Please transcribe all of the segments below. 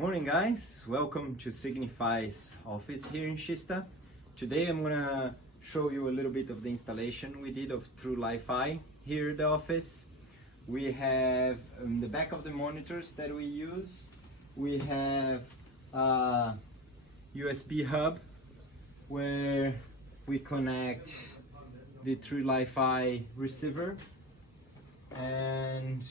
Morning guys, welcome to Signify's office here in Kista. Today I'm gonna show you a little bit of the installation we did of Trulifi here at the office. We have in the back of the monitors that we use, we have a USB hub where we connect the Trulifi receiver, and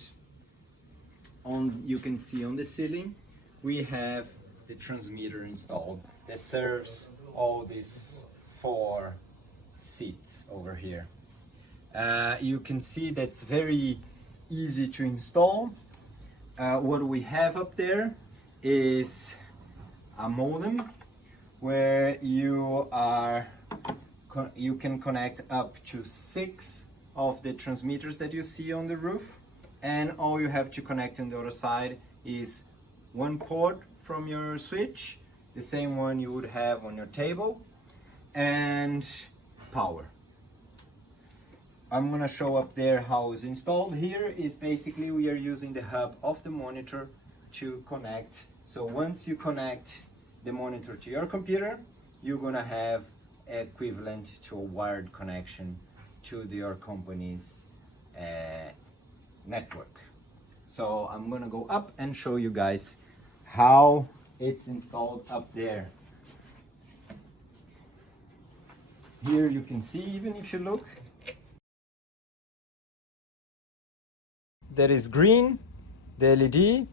you can see on the ceiling we have the transmitter installed that serves all these 4 seats over here. You can see that's very easy to install. What we have up there is a modem where you can connect up to 6 of the transmitters that you see on the roof, and all you have to connect on the other side is one port from your switch, the same one you would have on your table, and power. I'm gonna show up there how it's installed. Here is basically we are using the hub of the monitor to connect. So once you connect the monitor to your computer, you're gonna have equivalent to a wired connection to your company's network. So I'm gonna go up and show you guys how it's installed up there. Here you can see, even if you look, that is green, the LED,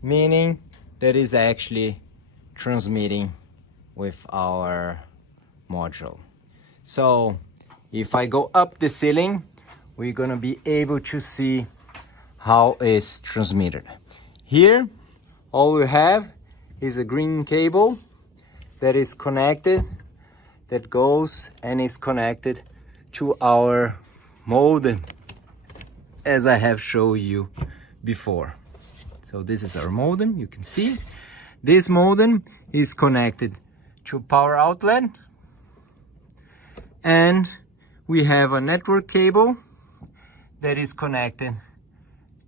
meaning that is actually transmitting with our module. So if I go up the ceiling, we're gonna be able to see how it's transmitted. Here, all we have is a green cable that is connected, that goes and is connected to our modem, as I have shown you before. So this is our modem, you can see. This modem is connected to power outlet, and we have a network cable that is connected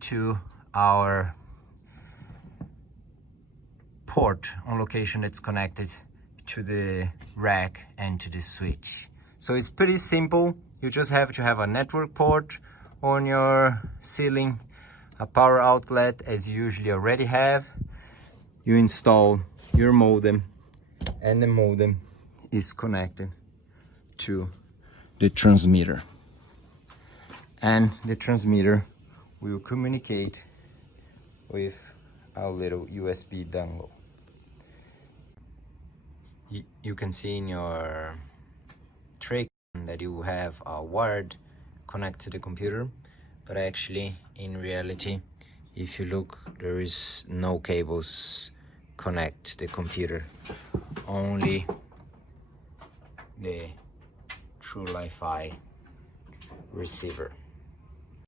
to our port on location that's connected to the rack and to the switch. So it's pretty simple. You just have to have a network port on your ceiling, a power outlet as you usually already have. You install your modem, and the modem is connected to the transmitter, and the transmitter will communicate with our little USB dongle. You can see in your tray that you have a wired connect to the computer, but actually in reality, if you look, there is no cables connect to the computer, only the Trulifi receiver.